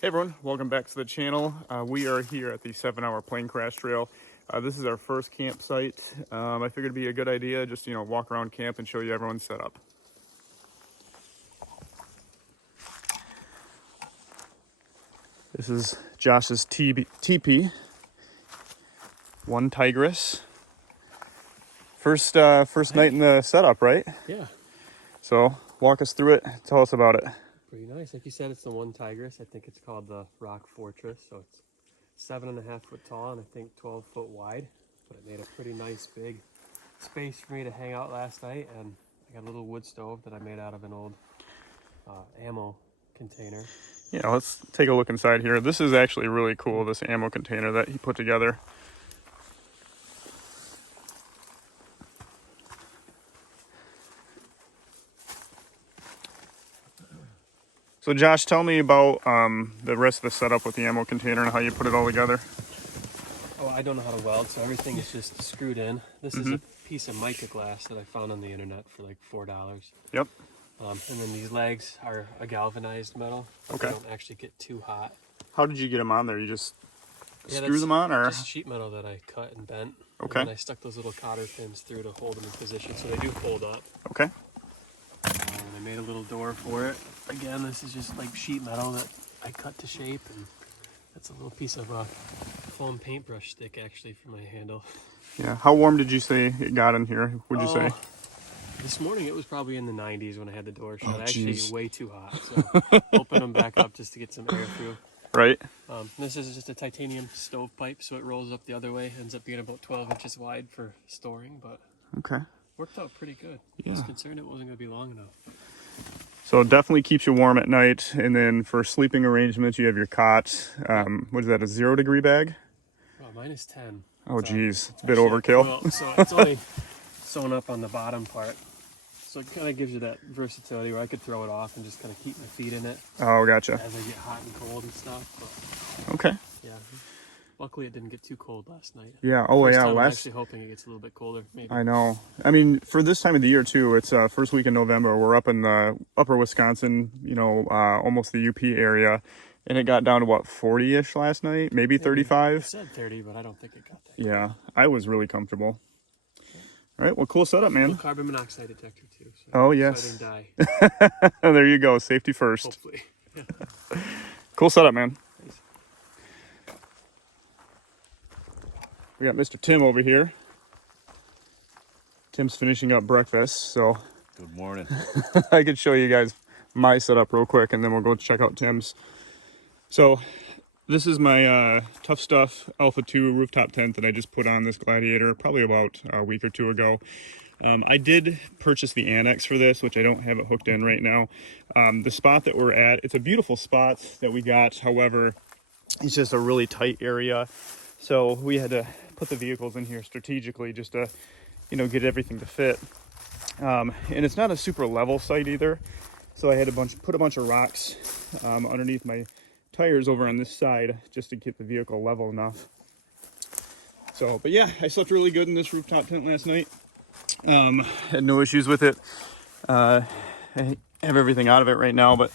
Hey everyone, welcome back to the channel. We are here at the 7-hour plane crash trail. This is our first campsite. I figured it'd be a good idea just, walk around camp and show you everyone's setup. This is Josh's teepee. One tigress. First night in the setup, right? Yeah. So walk us through it. Tell us about it. Pretty nice. Like you said, it's the one tigress. I think it's called the Rock Fortress. So it's 7.5 foot tall and I think 12 foot wide. But it made a pretty nice big space for me to hang out last night. And I got a little wood stove that I made out of an old ammo container. Yeah, let's take a look inside here. This is actually really cool, this ammo container that he put together. So Josh, tell me about the rest of the setup with the ammo container and how you put it all together. Oh, I don't know how to weld, so everything is just screwed in. This is a piece of mica glass that I found on the internet for like $4. Yep. And then these legs are a galvanized metal. Okay. They don't actually get too hot. How did you get them on there? You just screw them on, or? Just sheet metal that I cut and bent. Okay. And then I stuck those little cotter pins through to hold them in position, so they do fold up. Okay. And I made a little door for it. Again, this is just like sheet metal that I cut to shape, and that's a little piece of foam paintbrush stick actually for my handle. Yeah. How warm did you say it got in here? Would you say? This morning it was probably in the 90s when I had the door shut. Oh, actually, geez. way too hot. So open them back up just to get some air through. Right. This is just a titanium stovepipe, so it rolls up the other way. Ends up being about 12 inches wide for storing, but Okay. worked out pretty good. Yeah. I was concerned it wasn't going to be long enough. So it definitely keeps you warm at night. And then for sleeping arrangements, you have your cot. What is that, a 0 degree bag? Oh, mine is 10. Oh, geez. It's a bit Actually, overkill. well, so it's only sewn up on the bottom part. So it kind of gives you that versatility where I could throw it off and just kind of keep my feet in it Oh, gotcha. as I get hot and cold and stuff. But Okay. yeah, luckily it didn't get too cold last night. Yeah. Oh, First yeah. time I'm actually hoping it gets a little bit colder. Maybe. I know. I mean, for this time of the year too, it's first week in November. We're up in the upper Wisconsin, almost the UP area, and it got down to what, 40-ish last night, maybe 35. It said 30, but I don't think it got that. Yeah, I was really comfortable. All right, well, cool setup, man. Little carbon monoxide detector too. So, Oh, yes. So I didn't die. There you go, safety first. Hopefully. Cool setup, man. Thanks. We got Mr. Tim over here. Tim's finishing up breakfast, so Good morning. I could show you guys my setup real quick, and then we'll go check out Tim's. So this is my Tough Stuff Alpha 2 rooftop tent that I just put on this Gladiator probably about a week or two ago. I did purchase the annex for this, which I don't have it hooked in right now. The spot that we're at, it's a beautiful spot that we got. However, it's just a really tight area. So we had to put the vehicles in here strategically just to, get everything to fit. And it's not a super level site either. So I had put a bunch of rocks underneath my tires over on this side just to keep the vehicle level enough. So, but yeah, I slept really good in this rooftop tent last night. Had no issues with it. I have everything out of it right now, but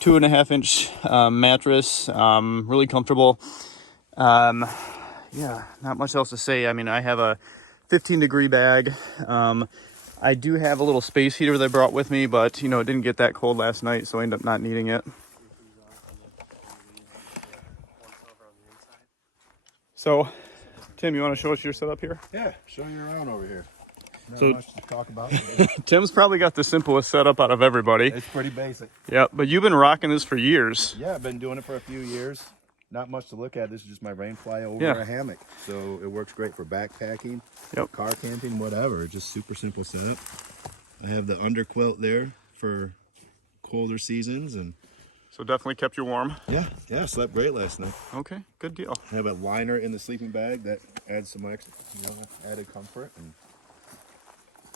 2.5-inch mattress, really comfortable. Yeah, not much else to say. I mean, I have a 15-degree bag. I do have a little space heater that I brought with me, but it didn't get that cold last night, so I ended up not needing it. So, Tim, you want to show us your setup here? Yeah, show you around over here. Not So- much to talk about. Tim's probably got the simplest setup out of everybody. It's pretty basic. Yeah, but you've been rocking this for years. Yeah, I've been doing it for a few years. Not much to look at. This is just my rain fly over Yeah. a hammock. So it works great for backpacking, Yep. car camping, whatever. Just super simple setup. I have the underquilt there for colder seasons, and So definitely kept you warm. yeah, slept great last night. Okay, good deal. I have a liner in the sleeping bag that adds some extra, added comfort. And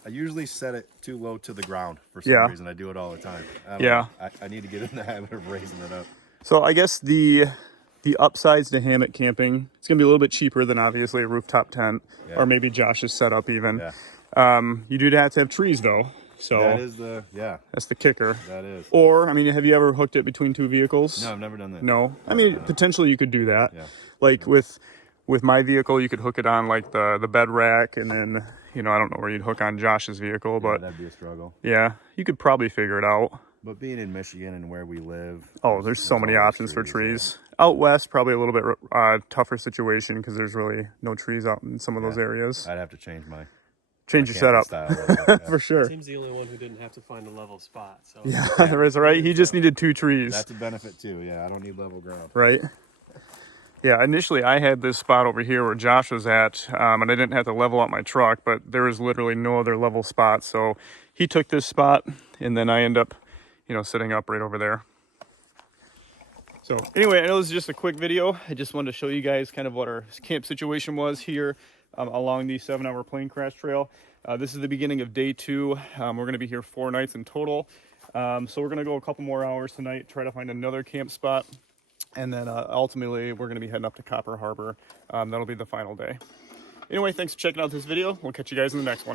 I usually set it too low to the ground for some Yeah. reason. I do it all the time. I don't Yeah. know. I need to get in the habit of raising it up. So I guess the upsides to hammock camping, it's gonna be a little bit cheaper than obviously a rooftop tent, Yeah. or maybe Josh's setup even. Yeah. You do have to have trees though. So That is that's the kicker. that is. Or, I mean, have you ever hooked it between two vehicles? No, I've never done that. No. I mean, potentially you could do that. Yeah. Like with my vehicle, you could hook it on like the bed rack, and then, you know, I don't know where you'd hook on Josh's vehicle, Yeah, but that'd be a struggle. yeah, you could probably figure it out. But being in Michigan and where we live, Oh, there's so many always options for trees. yeah. Out west, probably a little bit tougher situation because there's really no trees out in some of those areas. I'd have to change my Change your camping setup style a little bit, yeah. for sure. Tim's the only one who didn't have to find a level spot. So Yeah, there is, right? He just needed 2 trees. That's a benefit too. Yeah, I don't need level ground. Right? Yeah, initially I had this spot over here where Josh was at, and I didn't have to level out my truck, but there was literally no other level spot. So he took this spot, and then I end up, you know, sitting up right over there. So anyway, I know this is just a quick video. I just wanted to show you guys kind of what our camp situation was here along the 7-hour plane crash trail. This is the beginning of day 2. We're going to be here 4 nights in total. So we're going to go a couple more hours tonight, try to find another camp spot. And then ultimately, we're going to be heading up to Copper Harbor. That'll be the final day. Anyway, thanks for checking out this video. We'll catch you guys in the next one.